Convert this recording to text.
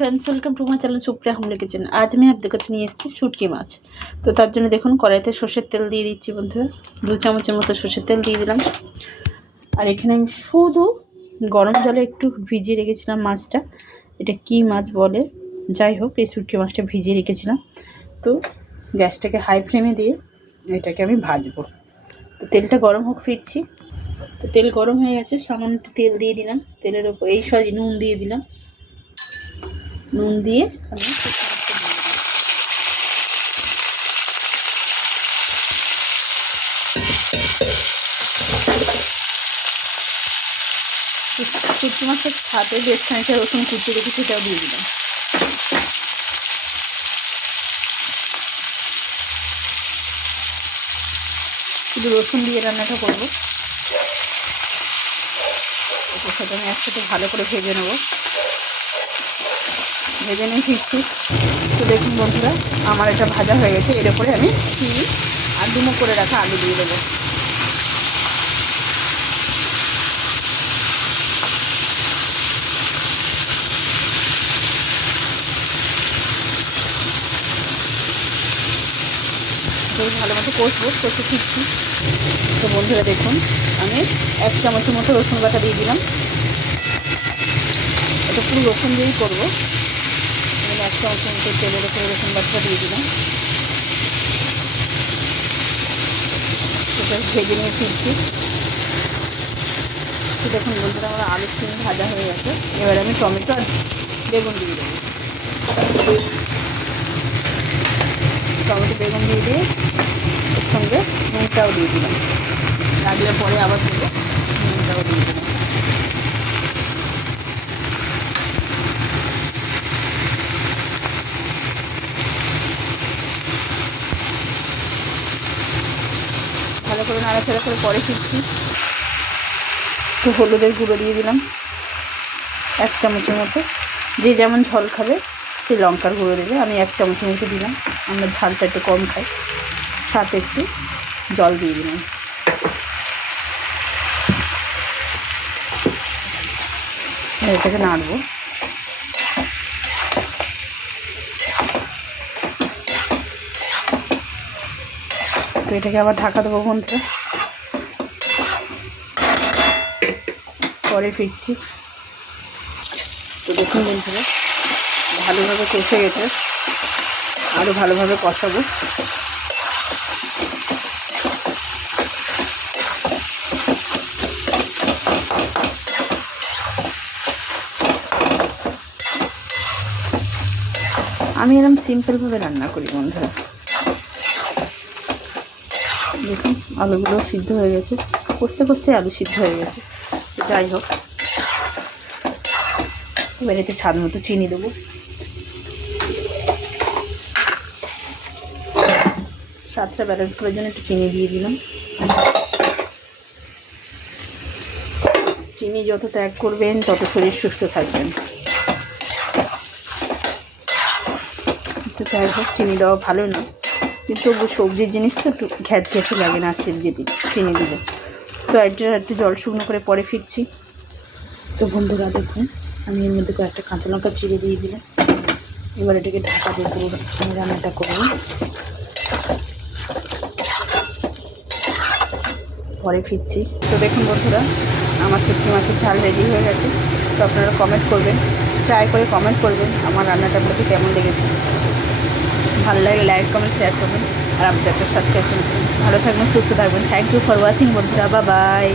Friends welcome to my channel Supriya homely kitchen. आज मैं आपके काছে নিয়ে এসেছি শুটকি মাছ। তো তার জন্য দেখুন কড়াইতে সরষের তেল দিয়ে দিচ্ছি বন্ধুরা। 2 চামচের মতো সরষের তেল দিয়ে দিলাম। আর এখানে আমি শুধু গরম জলে একটু ভিজিয়ে রেখেছিলাম মাছটা। এটা কি মাছ বলে, যাই হোক এই শুটকি মাছটা ভিজিয়ে রেখেছিলাম। তো গ্যাসটাকে হাই ফ্লেমে দিয়ে এটাকে আমি ভাজবো। তো তেলটা গরম হোক, ফিরছি। তো তেল গরম হয়ে গেছে, সামান্য একটু তেল দিয়ে দিলাম। তেলের উপর নুন দিয়ে দিলাম। নুন দিয়ে আমি শুটকি মাছের সাথে বেশ খানিকটা রসুন কুচিয়ে রেখে সেটাও দিয়ে দিলাম। শুধু রসুন দিয়ে রান্নাটা করবো। সেটা আমি একসাথে ভালো করে ভেজে নেবো। ভেজে নিয়ে ফিরছি। তো দেখুন বন্ধুরা, আমার এটা ভাজা হয়ে গেছে। এর উপরে আমি তিল আর ডুমো করে রাখা আলু দিয়ে দেবো। ভালো মতো কষবো, কষে ফিরছি। তো বন্ধুরা দেখুন, আমি 1 চামচের মতো রসুন বাটা দিয়ে দিলাম। এটা পুরো রসুন দিয়েই করবো। আমি 1 চামচের মতো তেলের উপরে রসুন বাটাটা দিয়ে দিলাম। এটা ভেজে নিয়ে ফিরছি। তো দেখুন বন্ধুরা, আমার আলু সিম ভাজা হয়ে গেছে। এবার আমি টমেটো আর বেগুন দিয়ে দেবো। টমেটো বেগুন দিয়ে দিয়ে এর সঙ্গে নুনটাও দিয়ে দিলাম। লাগলে পরে আবার দেবো, নুনটাও দিয়ে দিলাম। ভালো করে নাড়াচাড়া করে পরে ফিরছি। তো হলুদের গুঁড়ো দিয়ে দিলাম 1 চামচের মতো। যে যেমন ঝাল খাবে সেই লঙ্কার গুঁড়ো দেবে। আমি 1 চামচের মতো দিলাম, আমরা ঝালটা একটু কম খাই। সাথে একটু জল দিয়ে দিলাম। এটাকে নাড়বো। তো এটাকে আবার ঢাকা দেবো বন্ধুরা। পরে ফিরছি। তো দেখুন বন্ধুরা, ভালোভাবে কষে গেছে। আরও ভালোভাবে কষাবো। আমি এরকম সিম্পলভাবে রান্না করি বন্ধুরা। দেখুন আলুগুলো সিদ্ধ হয়ে গেছে, কষতে কষতে আলু সিদ্ধ হয়ে গেছে। যাই হোক, এবার এতে স্বাদ মতো চিনি দেবো। স্বাদটা ব্যালেন্স করার জন্য একটু চিনি দিয়ে দিলাম। চিনি যত ত্যাগ করবেন তত শরীর সুস্থ থাকবেন। যাই হোক, চিনি দেওয়া ভালো না, কিন্তু সবজির জিনিস তো একটু ঘ্যাট ঘেঁটে লাগে না চিনি দিলে। তো একটু জল শুকনো করে পরে ফিরছি। তো বন্ধুরা দেখুন, আমি এর মধ্যে কয়েকটা কাঁচা লঙ্কা চিড়ে দিয়ে দিলাম। এবার এটাকে ঢাকা দিয়ে পুরো আমি রান্নাটা করবো। পরে ফিরছি। তো দেখুন বন্ধুরা, আমার শুটকি মাছের ঝাল রেডি হয়ে গেছে। তো আপনারা কমেন্ট করবেন, ট্রাই করে কমেন্ট করবেন আমার রান্নাটা আপনাকে কেমন লেগেছে। ভালো লাগে লাইক কমেন্ট শেয়ার করবেন, আর আমাদের একটা সাবস্ক্রাইব করবেন। ভালো থাকবেন, সুস্থ থাকবেন। থ্যাংক ইউ ফর ওয়াচিং বন্ধুরা, বাই বাই।